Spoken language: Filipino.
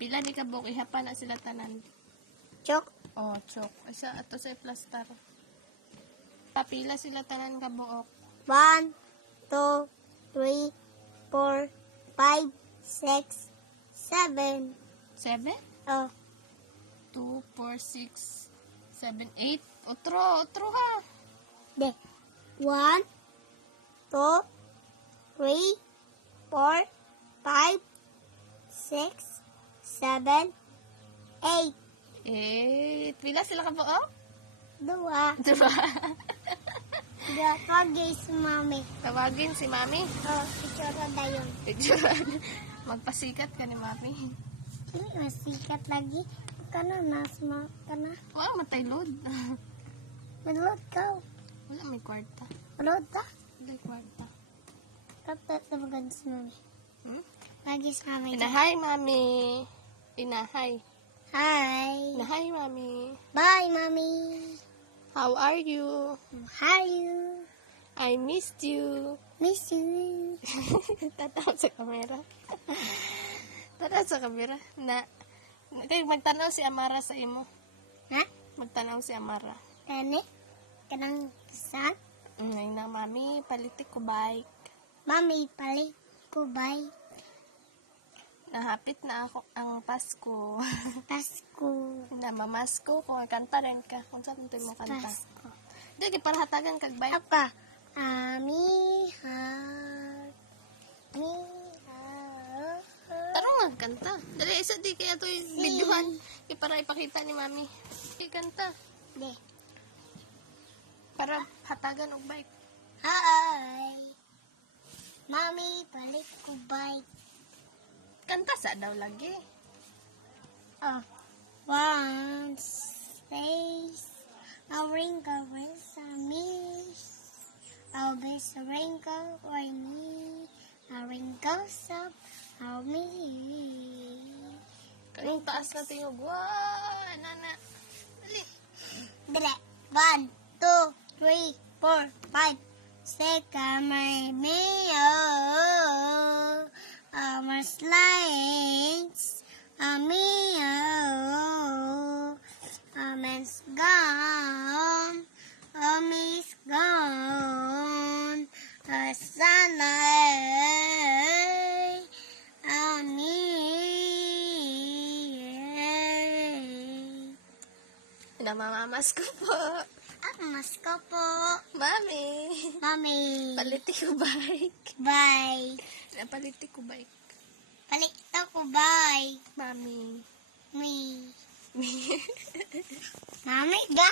Pila ni kabuk, ihapa na sila tanan. Chok. Oh, chok. Isa, ato sa plaster. Tapila sila tanan kabuok. 1, 2, 3, 4, 5, 6, 7. 7? Oh, 2, 4, 6, 7, 8. Otro ha. de. 1, 2, 3, 4, 5, 6, 7, 8. Pila sila kabuok? 2. Diba? Pagi si mami. Tawagin si mami. Oh, picture na yun. Magpasikat ka ni mami. Hindi masikat lagi. Ka na, nasma ka na. Wow, matay load. Malod ka. Wala may kwarta. Malod ka. Wala kwarta. Kapit na maganda si mami. Hmm? Pagi si mami. Inahay, mami. Inahay. Hi. Inahay, mami. Bye, mami. How are you? How are you? I missed you. Miss you. Tatawa sa kamera. Tatawa sa kamera. Kaya magtanaw si Amara sa imo. Ha? Magtanaw si Amara. Tani? Kanang saan? Ngayon na, mami, palitik ko bike. Mami, pali ko bye. Nahapit na ako ang Pasko. Pasko. Namamasko ko, kanta rin ka. Kung saan ito mo kanta. Pasko. Di, para hatagan kag bike. Apa? Ami heart. Mi heart. Taro nga, kanta. Dali, isa di kaya ito yung videohan. Para ipakita ni mami. Kanta. De. Para hatagan og bike. Hi. Mami, pali ko bye. Kanta sa daw lagi. Oh. Once face a wrinkle with a miss. I'll be a wrinkle for me. A wrinkle up for me. Kanong taas na tingog. Wow, nana. Dali. Dali. 1, 2, 3, 4, 5, 6, my our slides, man's gone, Miss gone, sana Namamamas ko po. mas ko po. Mami. Mami. Paliti ko bike. Bye. Paliti ko bike. Palit ako, bye. Mami. Me. Mami, ga.